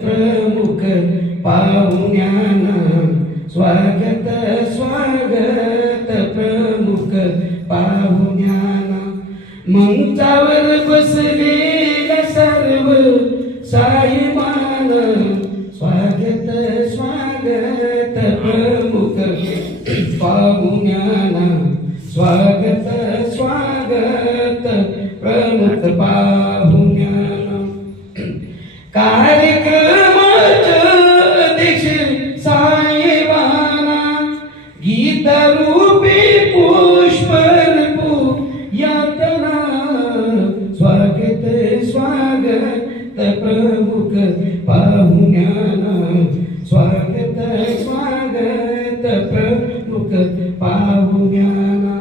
प्रमुख पाहुण्यांना स्वागत स्वागत प्रमुख पाहुण्यांना मंचावर बसलेल्या सर्व साईमान स्वागत स्वागत प्रमुख पाहुण्यांना स्वागत स्वागत प्रमुख पाहुण्यांना कार्यक्रमाच्या देखील साहेबांना गीतरूपी पुष्परपू यातना स्वागत स्वागत प्रमुख पाहुण्यांना स्वागत स्वागत प्रमुख पाहुण्यांना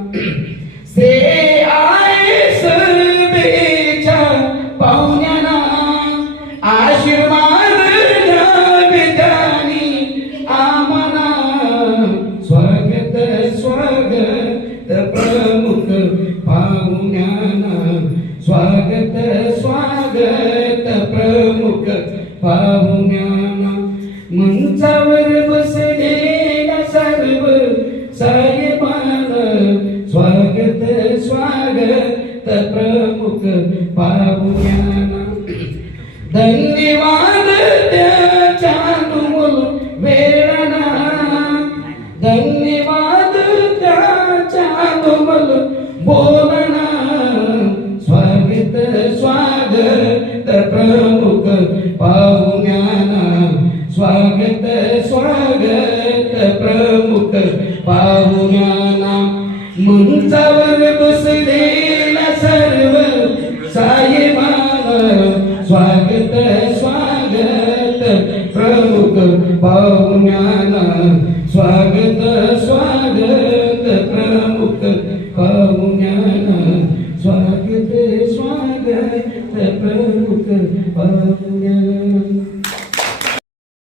से आए सभेच्या पाहुण्यांना आशीर्वाद विधानी आमना स्वागत स्वागत प्रमुख पाहुण्यांना स्वागत स्वागत प्रमुख पाहुण्यांना मंचावर बसलेल्या सर्व साहेबांना स्वागत स्वागत प्रमुख पाहुण्यांना धन्यवाद त्याच्या तुमल वेळाना धन्यवाद त्याच्या तुमल बोलना स्वागत स्वागत प्रमुख पाहुण्यांना स्वागत स्वागत प्रमुख पाहुण्यांना मंचावर बसलेला सर्व साहेबांना स्वागत स्वागत प्रमुख पाहुण्यांना स्वागत स्वागत प्रमुख पाहुण्यांना स्वागत स्वागत प्रमुख पाहुण्यांना